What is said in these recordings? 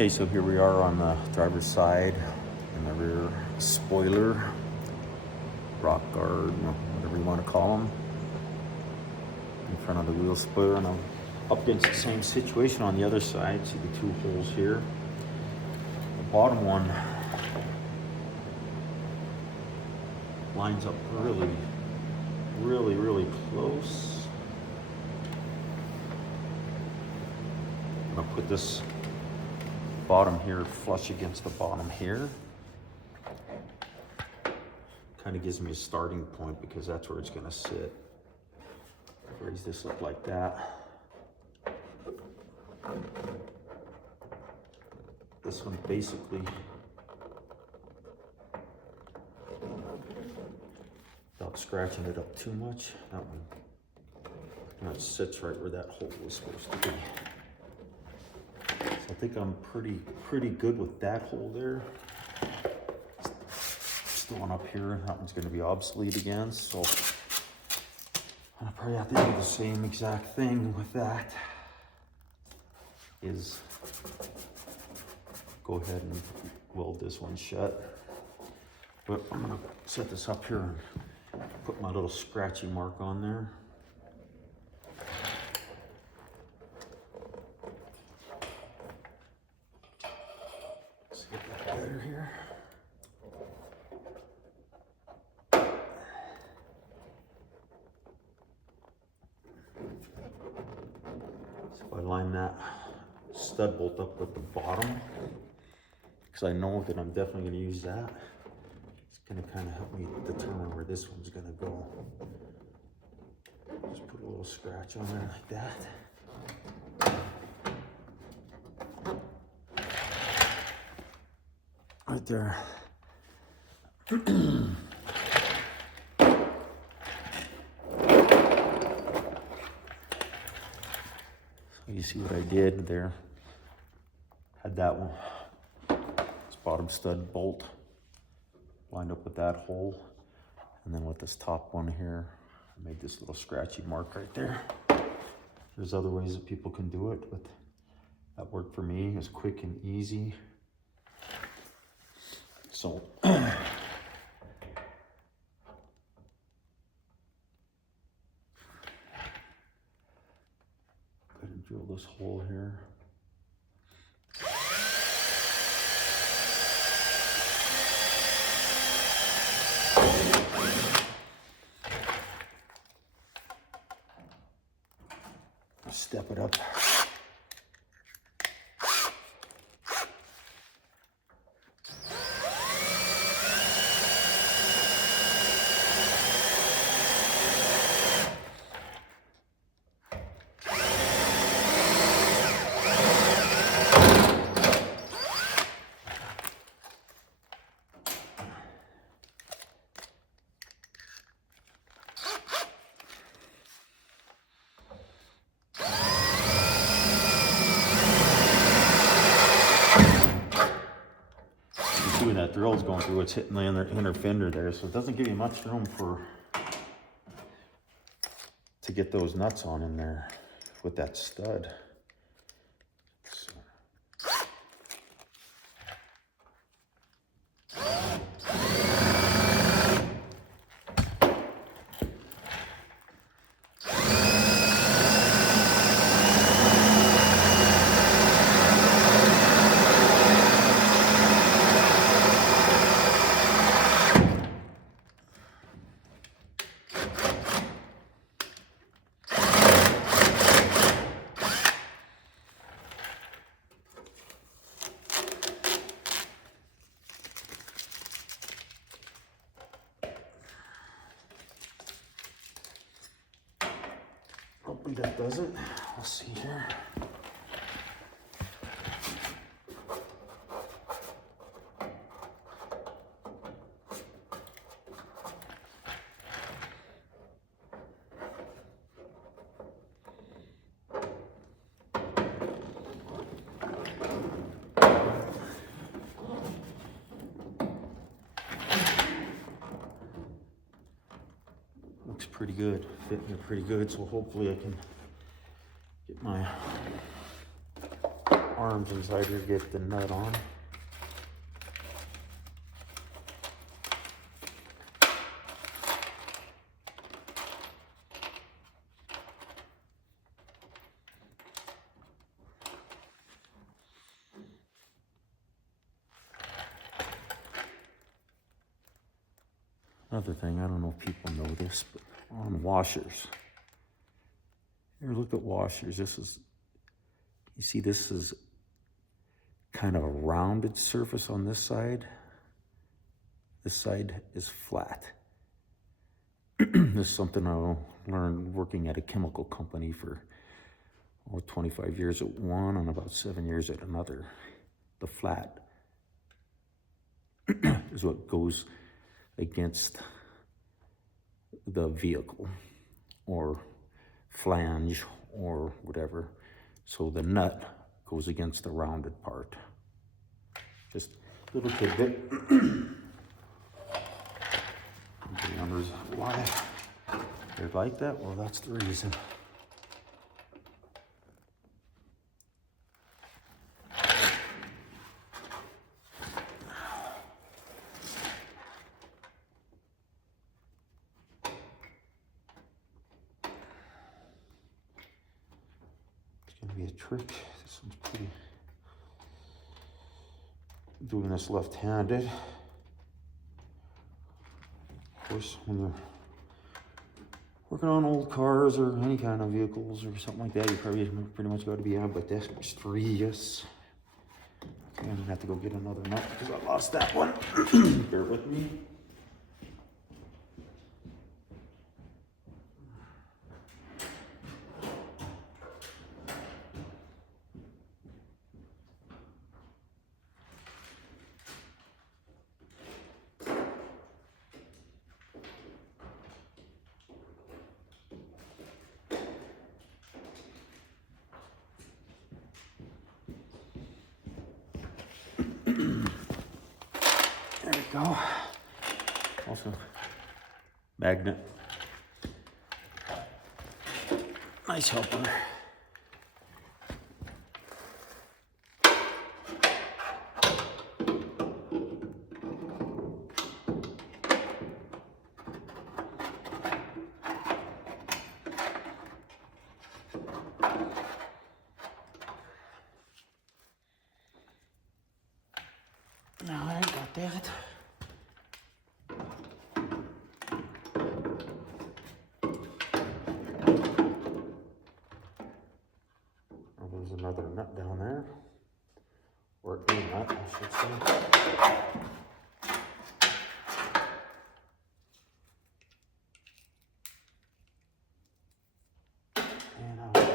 Okay, so here we are on the driver's side and the rear spoiler, rock guard, whatever you want to call them, in front of the wheel spoiler, and I'm up against the same situation on the other side. See the two holes here. The bottom one lines up really close. I'm gonna put this bottom here flush against the bottom here. Kind of gives me a starting point because that's where it's gonna sit. Raise this up like that. This one basically, without scratching it up too much, that one, it sits right where that hole was supposed to be. So I think I'm pretty good with that hole there. This one up here, that one's going to be obsolete again, so I'll probably have to do the same exact thing with that. Is go ahead and weld this one shut. But I'm going to set this up here and put my little scratchy mark on there. Let's get that better here. So if I line that stud bolt up with the bottom, because I know that I'm definitely going to use that, it's going to kind of help me determine where this one's going to go. Just put a little scratch on there like that. Right there. So you see what I did there? Had that one, this bottom stud bolt lined up with that hole, and then with this top one here, I made this little scratchy mark right there. There's other ways that people can do it, but that worked for me. It's quick and easy. So go ahead and drill this hole here. Step it up. When that drill's going through, it's hitting the inner fender there, so it doesn't give you much room to get those nuts on in there with that stud. So. Hopefully that does it. We'll see here. Looks pretty good, fitting it pretty good, so hopefully I can get my arm arms inside here, get the nut on. Another thing, I don't know if people know this, but on washers, here, look at washers. This is, you see, this is kind of a rounded surface on this side. This side is flat. This is something I learned working at a chemical company for 25 years at one and about 7 years at another. The flat is what goes against the vehicle or flange or whatever. So the nut goes against the rounded part. Just a little tidbit. Everybody wonders why they're like that. Well, that's the reason. Be a trick. This one's pretty. Doing this left-handed. Of course, when you're working on old cars or any kind of vehicles or something like that, you probably pretty much got to be ambidextrous. Okay, I'm gonna have to go get another nut because I lost that one. Bear with me. There we go. Also, magnet. Nice helper. Now I got that. Oh, there's another nut down there. Or a nut, I should say. And I'll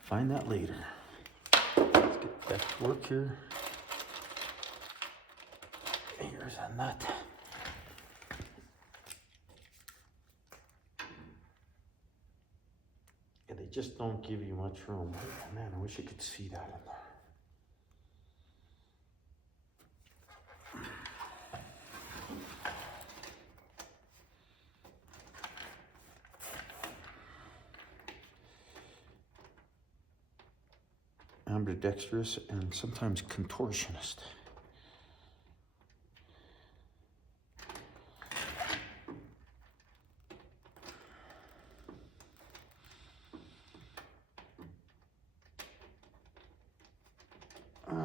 find that later. Let's get back to work here. Here's a nut. Yeah, they just don't give you much room. Man, I wish you could see that in there. Ambidextrous and sometimes contortionist.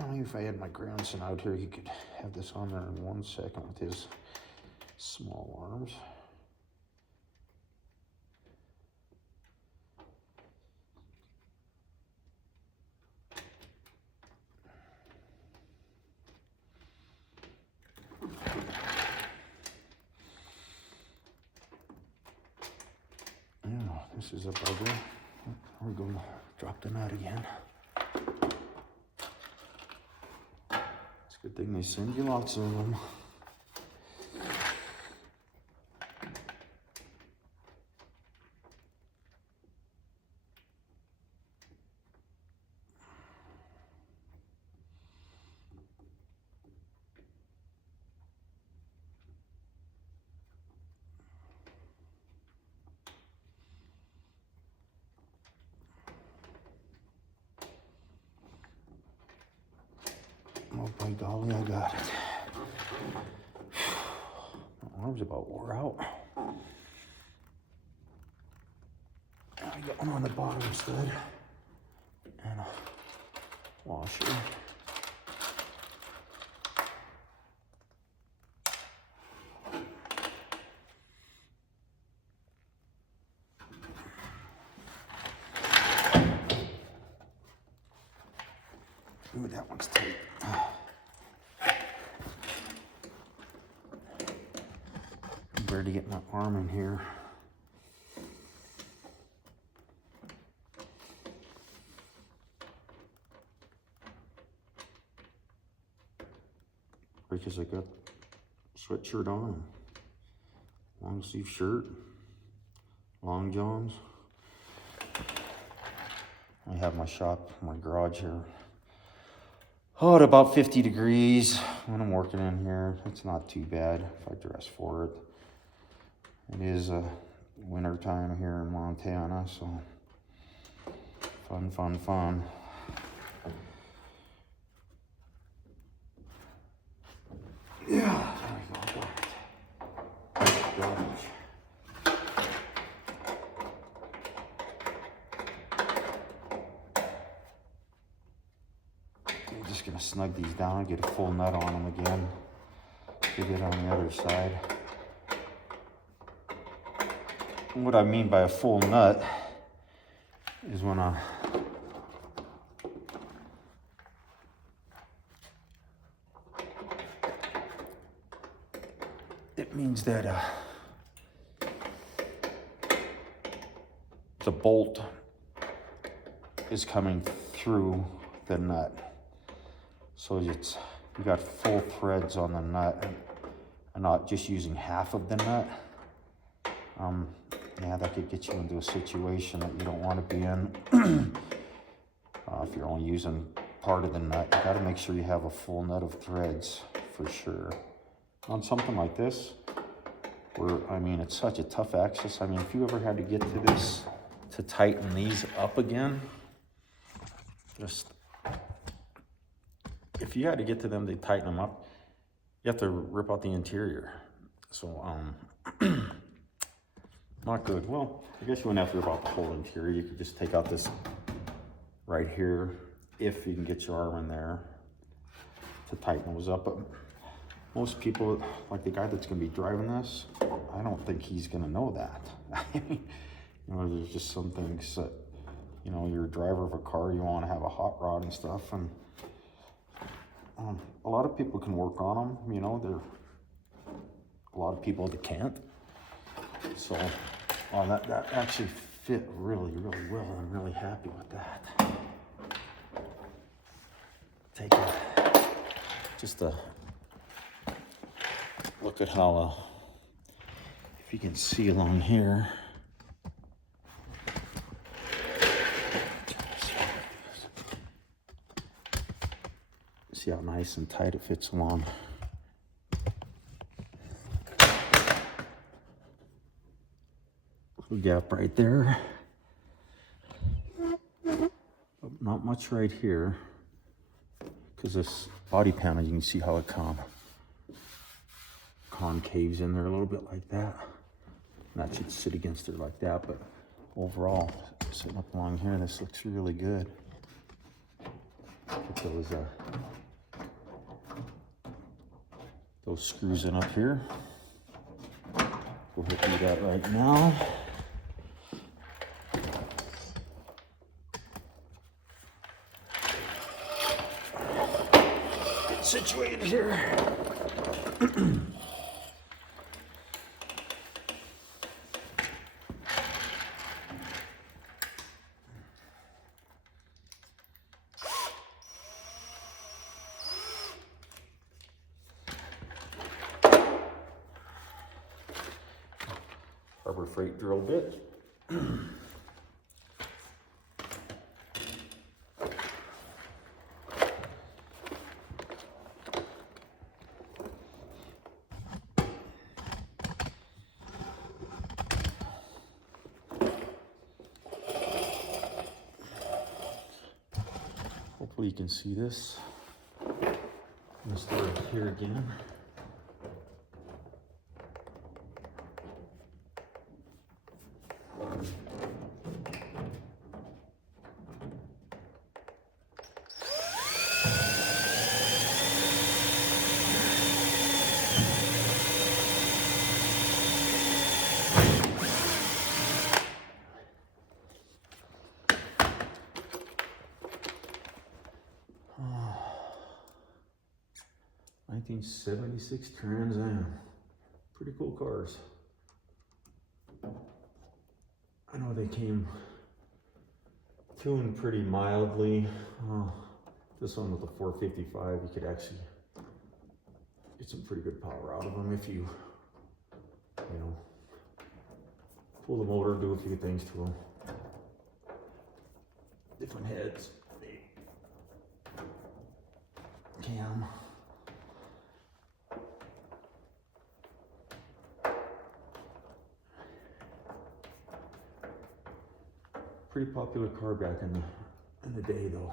Maybe if I had my grandson out here, he could have this on there in 1 second with his small arms. Yeah, this is a bugger. We're going to drop the nut again. It's a good thing they send you lots of them. By golly, I got it. My arm's about wore out. I got one on the bottom stud and a washer. Ooh, that one's tight. Better to get my arm in here. Because I got sweatshirt on, long sleeve shirt, long johns. I have my shop, my garage here. Oh, at about 50 degrees when I'm working in here. It's not too bad if I dress for it. It is winter time here in Montana, so fun, fun, fun. Yeah, there we go. I'm just gonna snug these down, get a full nut on them again. Get it on the other side. And what I mean by a full nut is when it means that the bolt is coming through the nut. So you got full threads on the nut and not just using half of the nut. Yeah, that could get you into a situation that you don't want to be in. If you're only using part of the nut, you got to make sure you have a full nut of threads for sure. On something like this, where, I mean, it's such a tough axis. I mean, if you ever had to get to this, to tighten these up again, if you had to get to them to tighten them up, you have to rip out the interior. So, not good. Well, I guess you wouldn't have to rip out the whole interior. You could just take out this right here, if you can get your arm in there to tighten those up. But most people, like the guy that's gonna be driving this, I don't think he's gonna know that. You know, there's just some things that, you know, you're a driver of a car, you wanna have a hot rod and stuff, and a lot of people can work on them, you know, there are a lot of people that can't. So that actually fit really, really well. I'm really happy with that. Take just a look at how, if you can see along here. See how nice and tight it fits along. Little gap right there. Not much right here, because this body panel, you can see how it concaves in there a little bit like that. And that should sit against it like that, but overall, sitting up along here, this looks really good. Put those screws in up here. We'll do that right now. Get situated here. Harbor Freight drill bit. Hopefully you can see this. I'm gonna start here again. Oh, 1976 Trans Am. Pretty cool cars. I know they came tuned pretty mildly. This one with the 455, you could actually get some pretty good power out of them if you know, pull the motor, do a few things to them. Different heads, cam. Pretty popular car back in the day, though.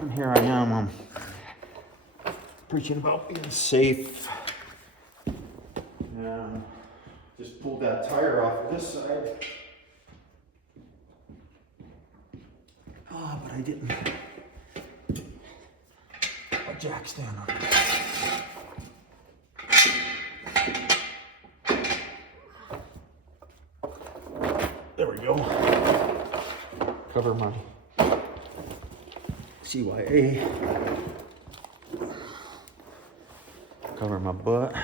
And here I am, I'm preaching about being safe. And just pulled that tire off of this side. But I didn't put a jack stand on it. There we go. Cover my CYA. Cover my butt.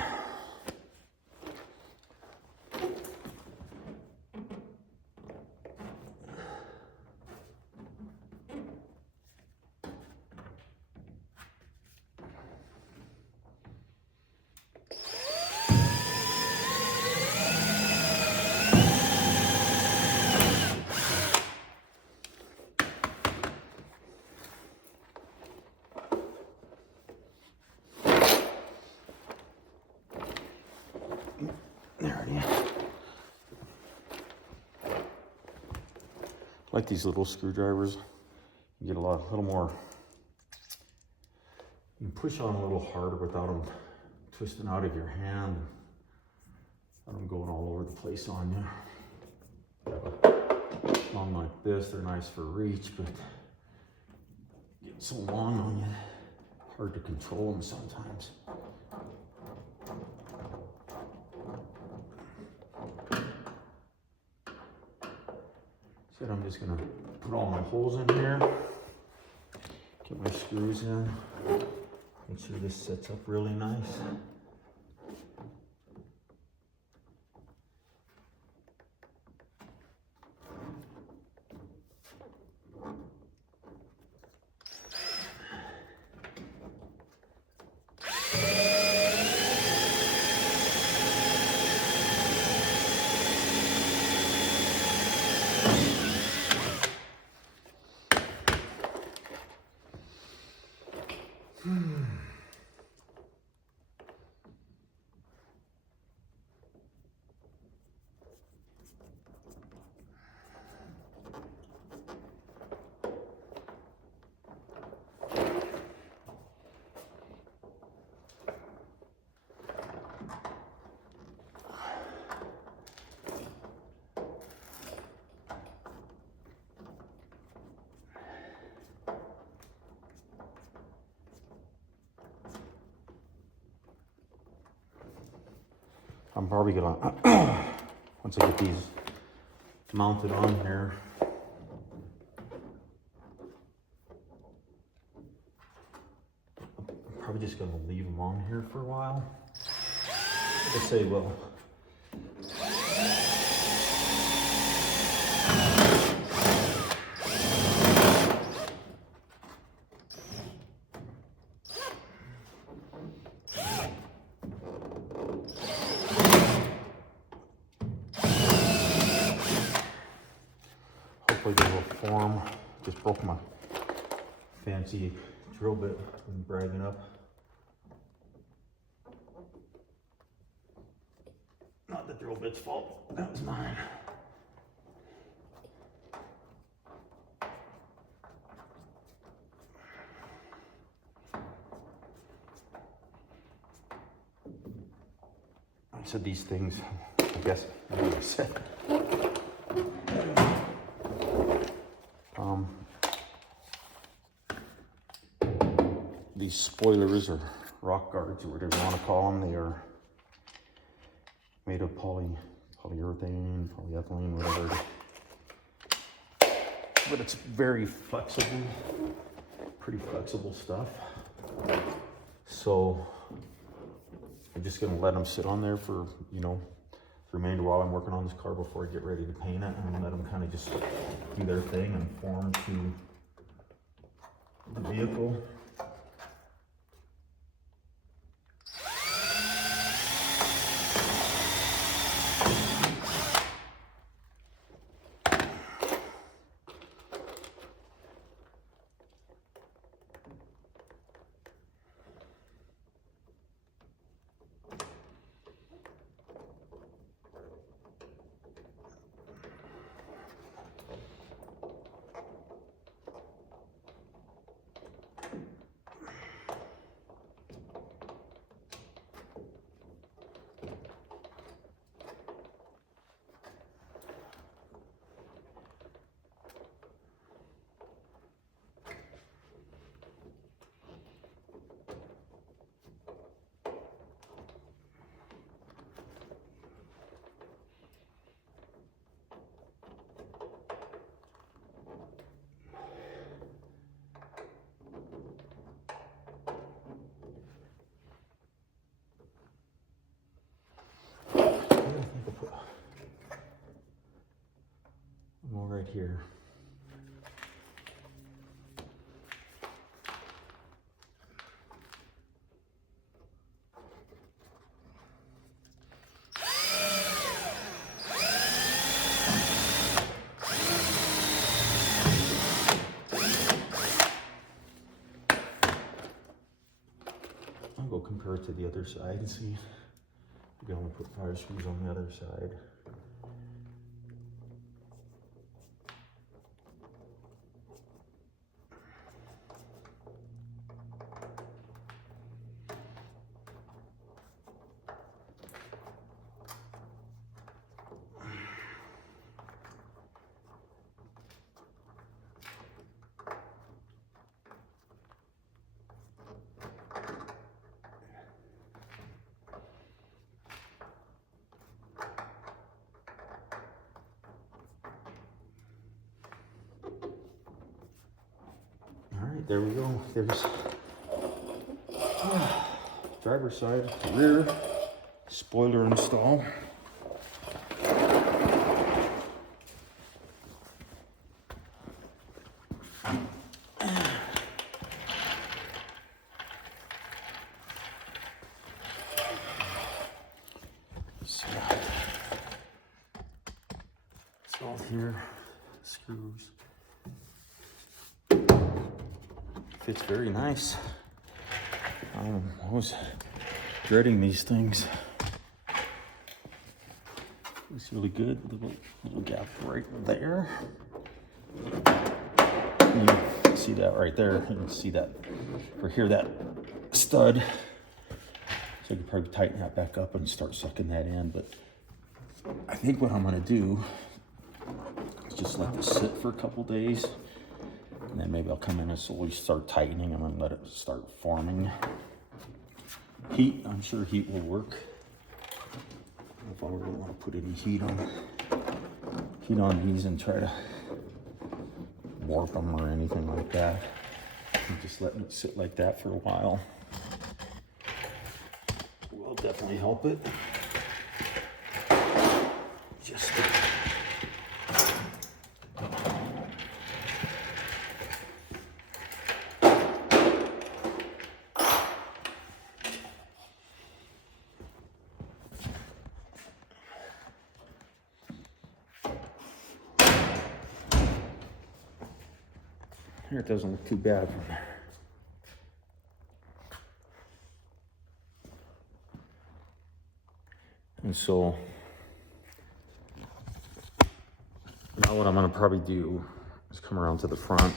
There it is. Like these little screwdrivers, you get a little more. You can push on a little harder without them twisting out of your hand, without them going all over the place on you. Long like this, they're nice for reach, but getting so long on you, hard to control them sometimes. So I'm just gonna put all my holes in here, get my screws in, make sure this sets up really nice. I'm probably gonna, once I get these mounted on here, I'm probably just gonna leave them on here for a while. I say, well, hopefully they will form. Just broke my fancy drill bit and bragging up. drill bit's fault. That was mine. I said these things, I guess, I would have said. These spoilers or rock guards or whatever you want to call them, they are made of polyurethane, polyethylene, whatever. But it's very flexible, pretty flexible stuff. So I'm just gonna let them sit on there for, you know, the remainder while I'm working on this car before I get ready to paint it, and let them kind of just do their thing and form to the vehicle. Right here. I'll go compare it to the other side and see. Maybe I'm gonna put fire screws on the other side. There we go. There's driver's side, rear spoiler install. It's all here, screws. Fits very nice. I was dreading these things. It's really good. Little gap right there. You can see that right there. You can see that, or hear that stud. So I could probably tighten that back up and start sucking that in. But I think what I'm gonna do is just let this sit for a couple days. And then maybe I'll come in and slowly start tightening them and let it start forming. Heat, I'm sure heat will work. If I really want to put any heat on these and try to warp them or anything like that. I'm just letting it sit like that for a while will definitely help it. Just here, it doesn't look too bad from there. And so Now what I'm gonna probably do is come around to the front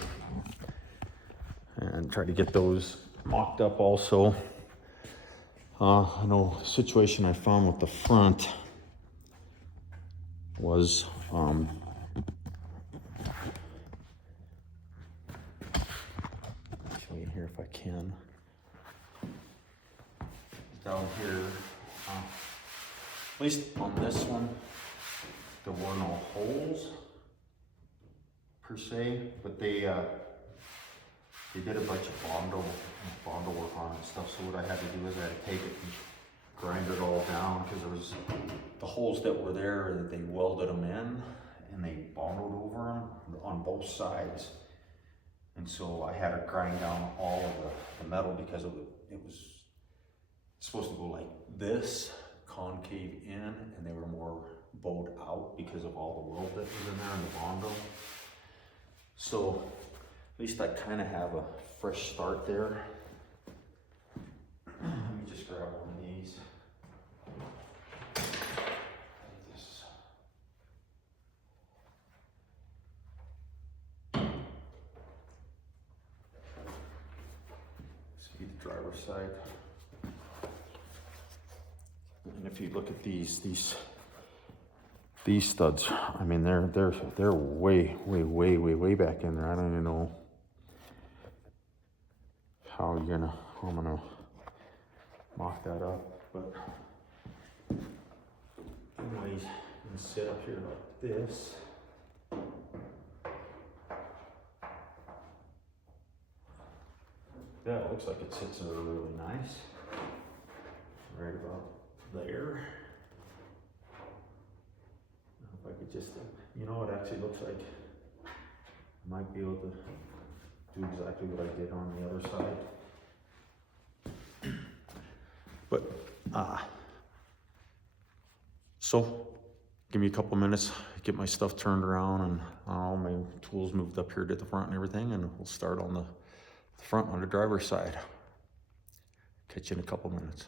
and try to get those mocked up also. I know the situation I found with the front was show you here if I can. Down here, at least on this one, there were no holes per se, but they did a bunch of bondo work on it and stuff. So what I had to do is I had to take it and grind it all down, because there was the holes that were there, they welded them in and they bondoed over them on both sides. And so I had to grind down all of the metal, because it was supposed to go like this, concave in, and they were more bowed out because of all the weld that was in there and the bondo. So at least I kind of have a fresh start there. Let me just grab one of these. See the driver's side. And if you look at these studs, I mean, they're way back in there. I don't even know how I'm gonna mock that up, but anyways, I'm gonna sit up here like this. Yeah, it looks like it sits there really nice. Right about there. If I could just, you know what it actually looks like? I might be able to do exactly what I did on the other side. But, so give me a couple minutes, get my stuff turned around and all my tools moved up here to the front and everything, and we'll start on the front on the driver's side. Catch you in a couple minutes.